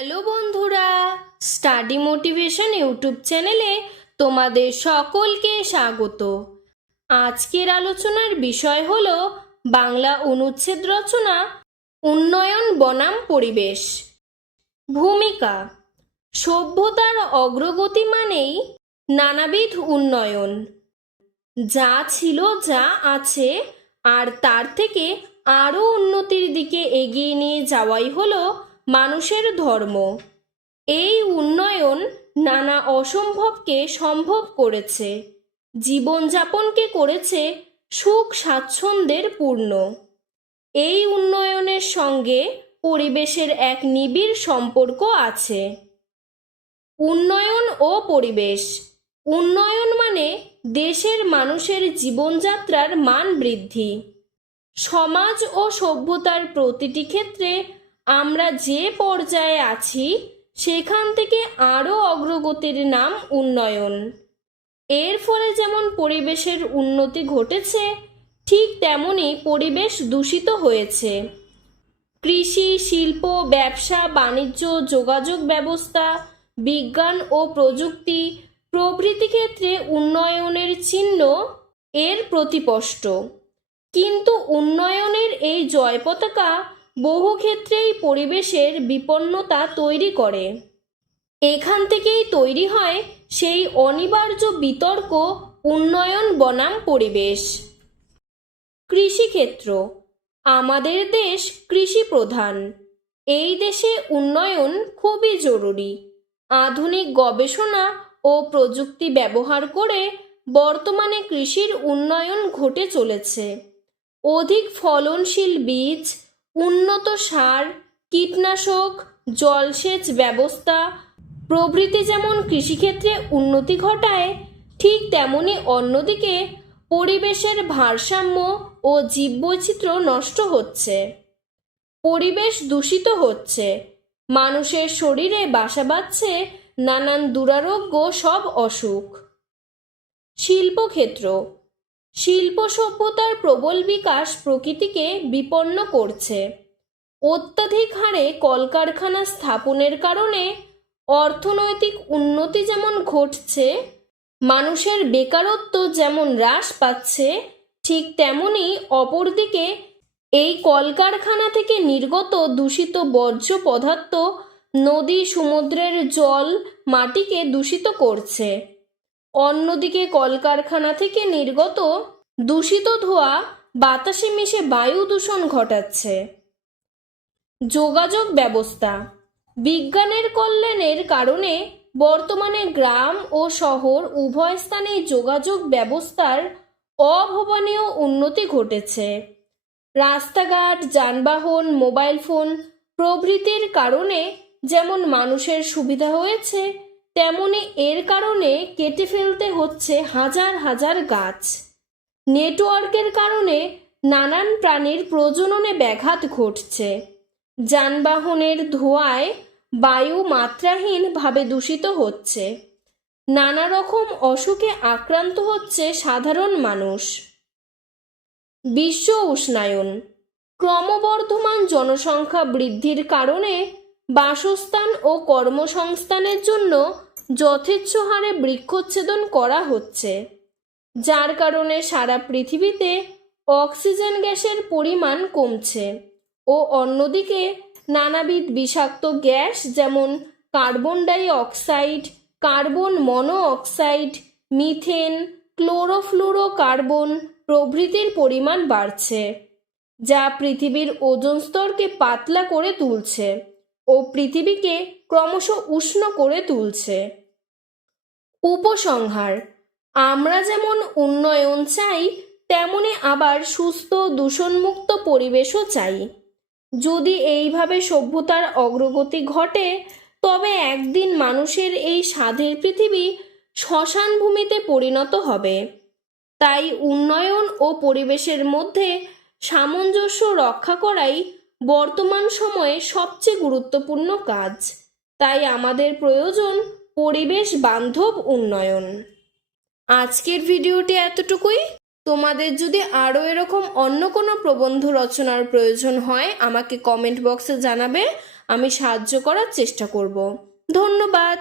Hello বন্ধুরা, study motivation YouTube চ্যানেলে তোমাদের সকলকে স্বাগত। আজকের আলোচনার বিষয় হল বাংলা অনুচ্ছেদ রচনা, উন্নয়ন বনাম পরিবেশ। ভূমিকা, সভ্যতার অগ্রগতি মানেই নানাবিধ উন্নয়ন। যা ছিল, যা আছে, আর তার থেকে আরও উন্নতির দিকে এগিয়ে নিয়ে যাওয়াই হলো মানুষের ধর্ম। এই উন্নয়ন নানা অসম্ভবকে সম্ভব করেছে। জীবনযাপনকে করেছে সুখ স্বাচ্ছন্দ্যের পূর্ণ। এই উন্নয়নের সঙ্গে পরিবেশের এক নিবিড় সম্পর্ক আছে। উন্নয়ন ও পরিবেশ। উন্নয়ন মানে দেশের মানুষের জীবনযাত্রার মান বৃদ্ধি। সমাজ ও সভ্যতার প্রতিটি ক্ষেত্রে আমরা যে পর্যায়ে আছি, সেখান থেকে আরও অগ্রগতির নাম উন্নয়ন। এর ফলে যেমন পরিবেশের উন্নতি ঘটেছে, ঠিক তেমনই পরিবেশ দূষিত হয়েছে। কৃষি, শিল্প, ব্যবসা, বাণিজ্য, যোগাযোগ ব্যবস্থা, বিজ্ঞান ও প্রযুক্তি প্রভৃতি ক্ষেত্রে উন্নয়নের চিহ্ন এর প্রতিপষ্ট। কিন্তু উন্নয়নের এই জয় পতাকা বহু ক্ষেত্রেই পরিবেশের বিপন্নতা তৈরি করে। এখান থেকেই তৈরি হয় সেই অনিবার্য বিতর্ক, উন্নয়ন বনাম পরিবেশ। কৃষিক্ষেত্র। আমাদের দেশ কৃষি প্রধান। এই দেশে উন্নয়ন খুবই জরুরি। আধুনিক গবেষণা ও প্রযুক্তি ব্যবহার করে বর্তমানে কৃষির উন্নয়ন ঘটে চলেছে। অধিক ফলনশীল বীজ উন্নত সার, কীটনাশক, জলসেচ ব্যবস্থা, প্রভৃতি যেমন কৃষিক্ষেত্রে উন্নতি ঘটায়, ঠিক তেমনি অন্যদিকে পরিবেশের ভারসাম্য ও জীববৈচিত্র্য নষ্ট হচ্ছে। পরিবেশ দূষিত হচ্ছে। মানুষের শরীরে বাসা বাঁধছে নানান দুরারোগ্য সব অসুখ। শিল্পক্ষেত্র শিল্প সভ্যতার প্রবল বিকাশ প্রকৃতিকে বিপন্ন করছে। অত্যাধিক হারে কলকারখানা স্থাপনের কারণে অর্থনৈতিক উন্নতি যেমন ঘটছে, মানুষের বেকারত্ব যেমন হ্রাস পাচ্ছে, ঠিক তেমনি অপরদিকে এই কলকারখানা থেকে নির্গত দূষিত বর্জ্য পদার্থ নদী, সমুদ্রের জল, মাটিকে দূষিত করছে। অন্যদিকে কলকারখানা থেকে নির্গত দূষিত ধোঁয়া বাতাসে মিশে বায়ু দূষণ ঘটাচ্ছে। যোগাযোগ ব্যবস্থা। বিজ্ঞানের কল্যাণের কারণে বর্তমানে গ্রাম ও শহর উভয় স্থানে যোগাযোগ ব্যবস্থার অভাবনীয় উন্নতি ঘটেছে। রাস্তাঘাট, যানবাহন, মোবাইল ফোন প্রভৃতির কারণে যেমন মানুষের সুবিধা হয়েছে তেমনি এর কারণে কেটে ফেলতে হচ্ছে হাজার হাজার গাছ। নেটওয়ার্কের কারণে নানান প্রাণীর প্রজননে ব্যাঘাত ঘটছে। যানবাহনের ধোঁয়ায় বায়ু মাত্রাহীনভাবে দূষিত হচ্ছে। নানা রকম অসুখে আক্রান্ত হচ্ছে সাধারণ মানুষ। বিশ্ব উষ্ণায়ন। ক্রমবর্ধমান জনসংখ্যা বৃদ্ধির কারণে বাসস্থান ও কর্মসংস্থানের জন্য যথেচ্ছ হারে বৃক্ষচ্ছেদন করা হচ্ছে, যার কারণে সারা পৃথিবীতে অক্সিজেন গ্যাসের পরিমাণ কমছে ও অন্যদিকে নানাবিধ বিষাক্ত গ্যাস যেমন carbon dioxide carbon monoxide methane chlorofluorocarbon প্রভৃতির পরিমাণ বাড়ছে, যা পৃথিবীর ওজন স্তরকে পাতলা করে তুলছে। ও পৃথিবীকে ক্রমশ উষ্ণ করে তুলছে। উপসংহার, আমরা যেমন উন্নয়ন চাই, তেমনি আবার সুস্থ দূষণমুক্ত পরিবেশও চাই। যদি এইভাবে সভ্যতার অগ্রগতি ঘটে, তবে একদিন মানুষের এই স্বাধীন পৃথিবী শ্মশান ভূমিতে পরিণত হবে। তাই উন্নয়ন ও পরিবেশের মধ্যে সামঞ্জস্য রক্ষা করাই বর্তমান সময়ে সবচেয়ে গুরুত্বপূর্ণ কাজ। তাই আমাদের প্রয়োজন পরিবেশ বান্ধব উন্নয়ন। আজকের ভিডিওটি এতটুকুই। তোমাদের যদি আরও এরকম অন্য কোনো প্রবন্ধ রচনার প্রয়োজন হয়, আমাকে কমেন্ট বক্সে জানাবে। আমি সাহায্য করার চেষ্টা করব। ধন্যবাদ।